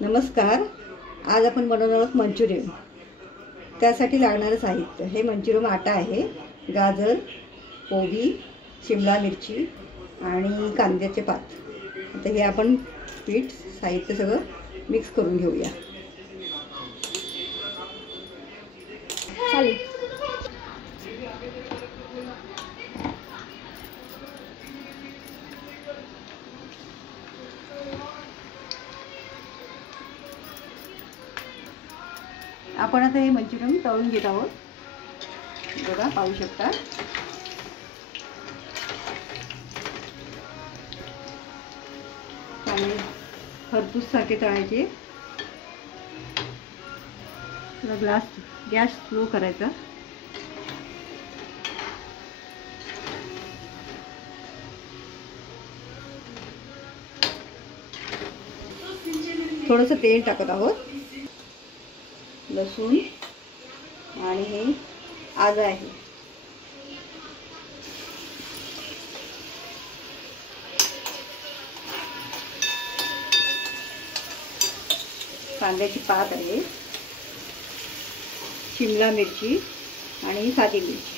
नमस्कार. आज आपण बनवणार आहोत मंचुरियन. त्यासाठी लागणारे साहित्य हे मंचुरियन आटा आहे, गाजर, कोबी, शिमला मिरची आणि कांद्याचे पात. आता हे आपण पीठ साहित्य सगळं मिक्स करून घेऊया. चालेल. आपण आता हे मंचुरियन तळून घेत आहोत. बघा, पाहू शकता. चांगले खरपूस सारखे तळायचे. गॅस स्लो करायचा. थोडंसं तेल टाकत आहोत. लसूण आणि हे आलं आहे. कांद्याची पात आहे, शिमला मिरची आणि साधी मिरची.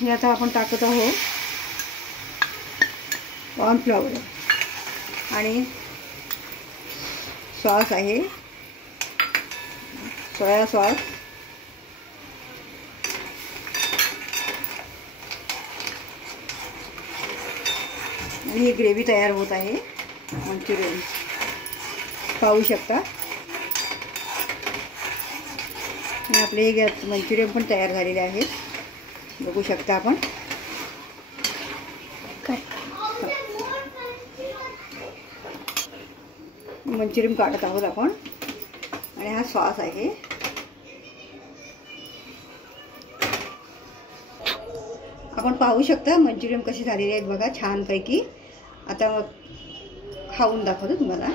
हे आता आपण टाकत आहोत कॉर्नफ्लॉवर आणि सॉस आहे, सोया सॉस. आणि ही ग्रेव्ही तयार होत आहे मंचुरियन. पाहू शकता. आणि आपले हे मंचुरियन पण तयार झालेले आहेत. बघू शकता आपण. मंचुरियन काढत आहोत आपण. आणि हा सॉस आहे. आपण पाहू शकता मंचुरियन कशी झालेली आहेत बघा, छानपैकी. आता खाऊन दाखवतो तुम्हाला.